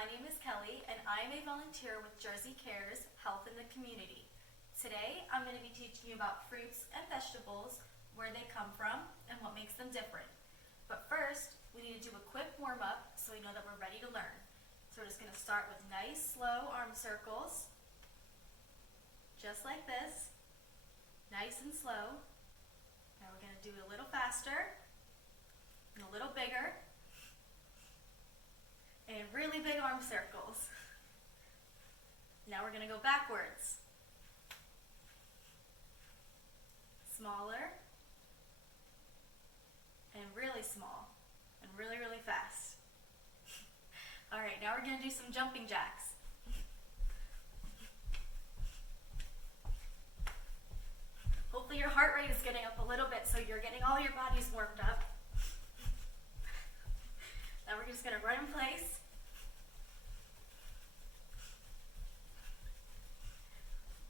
My name is Kelly, and I am a volunteer with Jersey Cares Health in the Community. Today, I'm going to be teaching you about fruits and vegetables, where they come from, and what makes them different. But first, we need to do a quick warm-up so we know that we're ready to learn. So we're just going to start with nice, slow arm circles, just like this, nice and slow. Now we're going to do it a little faster, and a little bigger, and really big arm circles. Now we're going to go backwards. Smaller, and really small, and really, really fast. Alright, now we're going to do some jumping jacks. Hopefully your heart rate is getting up a little bit so you're getting all your bodies warmed up. Now we're just going to run in place.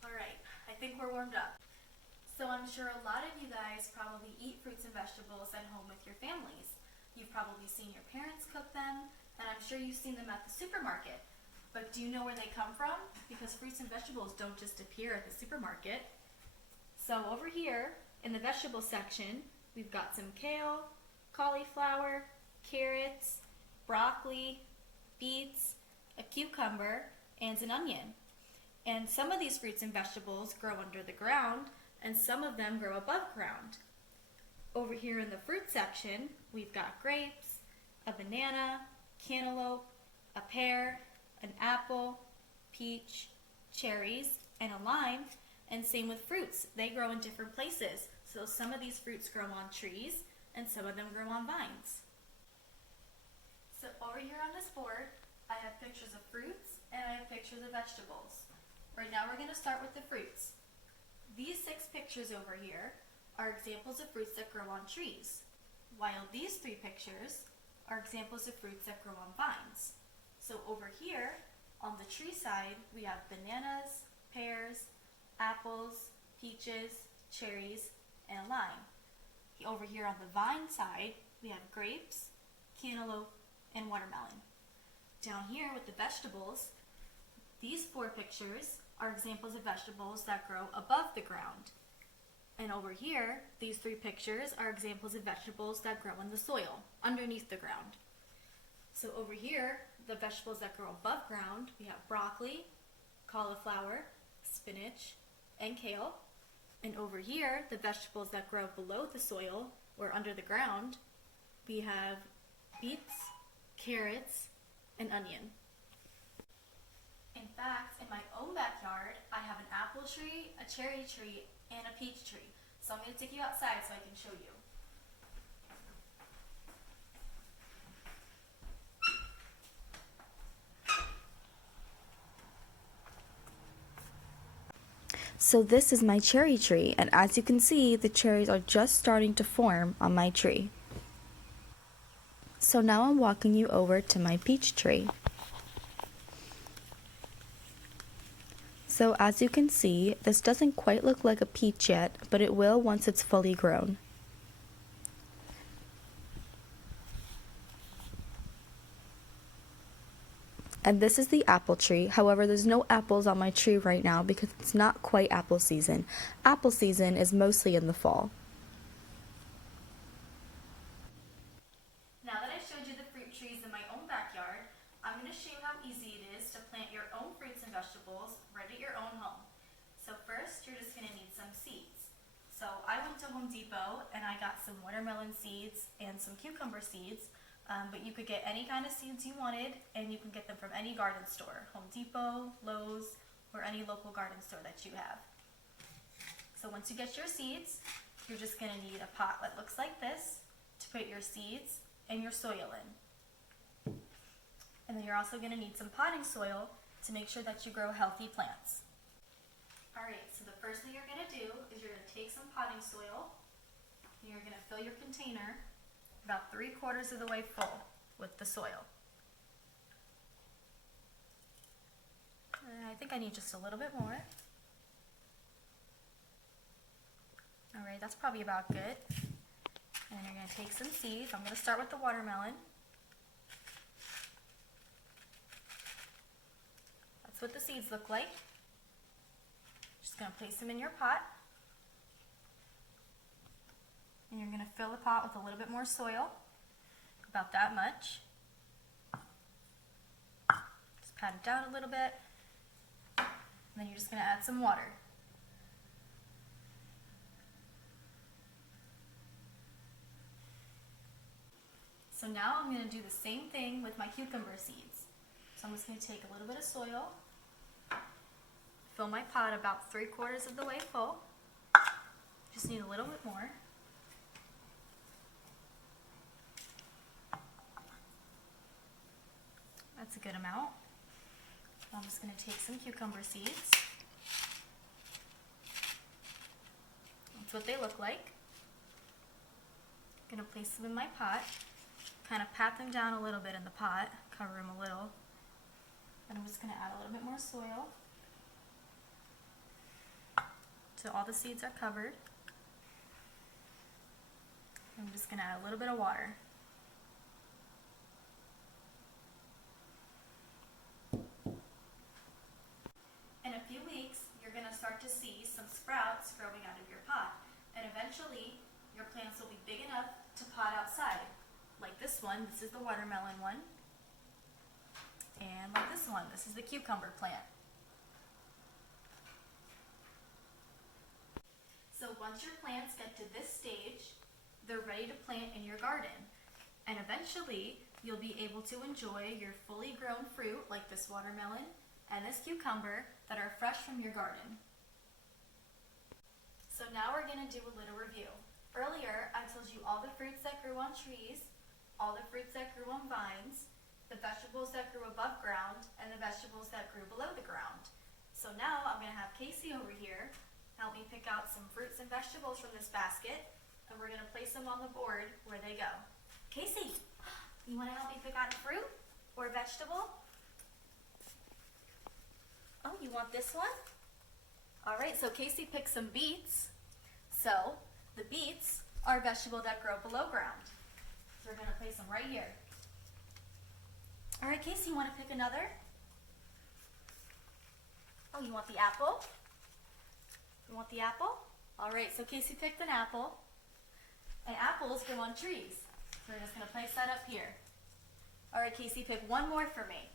Alright, I think we're warmed up. So I'm sure a lot of you guys probably eat fruits and vegetables at home with your families. You've probably seen your parents cook them, and I'm sure you've seen them at the supermarket. But do you know where they come from? Because fruits and vegetables don't just appear at the supermarket. So over here in the vegetable section, we've got some kale, cauliflower, carrots, broccoli, beets, a cucumber, and an onion. And some of these fruits and vegetables grow under the ground, and some of them grow above ground. Over here in the fruit section, we've got grapes, a banana, cantaloupe, a pear, an apple, peach, cherries, and a lime. And same with fruits. They grow in different places. So some of these fruits grow on trees, and some of them grow on vines. So over here on this board, I have pictures of fruits, and I have pictures of vegetables. Right now we're going to start with the fruits. These 6 pictures over here are examples of fruits that grow on trees, while these 3 pictures are examples of fruits that grow on vines. So over here, on the tree side, we have bananas, pears, apples, peaches, cherries, and a lime. Over here on the vine side, we have grapes, cantaloupe, and watermelon. Down here with the vegetables, these 4 pictures are examples of vegetables that grow above the ground. And over here, these 3 pictures are examples of vegetables that grow in the soil, underneath the ground. So over here, the vegetables that grow above ground, we have broccoli, cauliflower, spinach, and kale. And over here, the vegetables that grow below the soil, or under the ground, we have beets, carrots, and onion. In fact, in my own backyard, I have an apple tree, a cherry tree, and a peach tree. So I'm going to take you outside so I can show you. So this is my cherry tree, and as you can see, the cherries are just starting to form on my tree. So now I'm walking you over to my peach tree. So as you can see, this doesn't quite look like a peach yet, but it will once it's fully grown. And this is the apple tree. However, there's no apples on my tree right now because it's not quite apple season. Apple season is mostly in the fall. Now that I've showed you the fruit trees in my own backyard, I'm going to show you how easy it is to plant your own fruits and vegetables right at your own home. So first, you're just going to need some seeds. So I went to Home Depot and I got some watermelon seeds and some cucumber seeds. But you could get any kind of seeds you wanted, and you can get them from any garden store, Home Depot, Lowe's, or any local garden store that you have. So once you get your seeds, you're just going to need a pot that looks like this to put your seeds and your soil in. And then you're also going to need some potting soil to make sure that you grow healthy plants. Alright, so the first thing you're going to do is you're going to take some potting soil, and you're going to fill your container about 3/4 of the way full with the soil. I think I need just a little bit more. Alright, that's probably about good. And then you're going to take some seeds. I'm going to start with the watermelon. seeds look like. Just going to place them in your pot. And you're going to fill the pot with a little bit more soil, about that much. Just pat it down a little bit. And then you're just going to add some water. So now I'm going to do the same thing with my cucumber seeds. So I'm just going to take a little bit of soil, fill my pot about 3/4 of the way full. Just need a little bit more. That's a good amount. I'm just going to take some cucumber seeds. That's what they look like. I'm going to place them in my pot. Kind of pat them down a little bit in the pot, cover them a little. And I'm just going to add a little bit more soil. So all the seeds are covered. I'm just going to add a little bit of water. In a few weeks, you're going to start to see some sprouts growing out of your pot. And eventually, your plants will be big enough to pot outside. Like this one, this is the watermelon one. And like this one, this is the cucumber plant. So once your plants get to this stage, they're ready to plant in your garden. And eventually, you'll be able to enjoy your fully grown fruit, like this watermelon and this cucumber, that are fresh from your garden. So now we're going to do a little review. Earlier, I told you all the fruits that grew on trees, all the fruits that grew on vines, the vegetables that grew above ground, and the vegetables that grew below the ground. So now I'm going to have Casey over here help me pick out some fruits and vegetables from this basket, and we're going to place them on the board where they go. Casey, you want to help me pick out a fruit or a vegetable? Oh, you want this one? All right, so Casey picked some beets. So the beets are a vegetable that grow below ground. So we're going to place them right here. All right, Casey, you want to pick another? Oh, you want the apple? You want the apple? All right, so Casey picked an apple. And apples grow on trees. So we're just going to place that up here. All right, Casey, pick one more for me.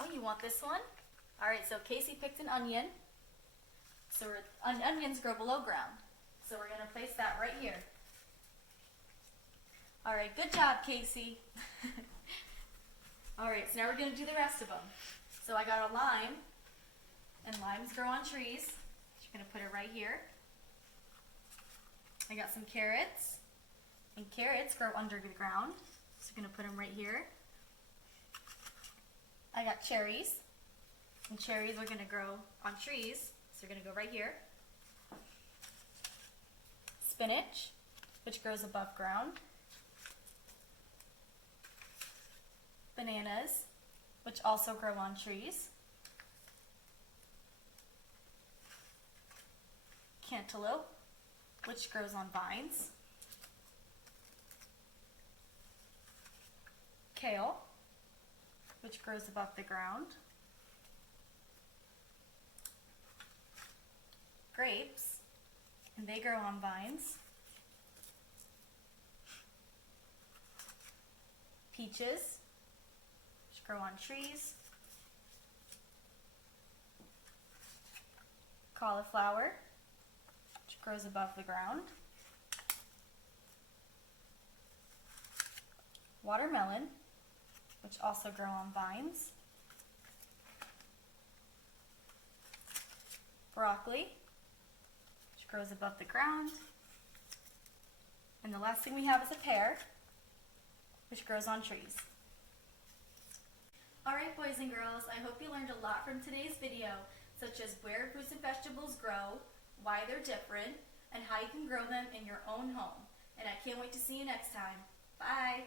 Oh, you want this one? All right, so Casey picked an onion. So onions grow below ground. So we're going to place that right here. All right, good job, Casey. All right, so now we're going to do the rest of them. So I got a lime, and limes grow on trees. So you're going to put it right here. I got some carrots, and carrots grow under the ground. So you're going to put them right here. I got cherries, and cherries are going to grow on trees. So you're going to go right here. Spinach, which grows above ground. Bananas, which also grow on trees. Cantaloupe, which grows on vines. Kale, which grows above the ground. Grapes, and they grow on vines. Peaches, which grow on trees. Cauliflower, which grows above the ground. Watermelon, which also grow on vines. Broccoli, which grows above the ground. And the last thing we have is a pear, which grows on trees. Alright, boys and girls, I hope you learned a lot from today's video, such as where fruits and vegetables grow, why they're different, and how you can grow them in your own home. And I can't wait to see you next time. Bye!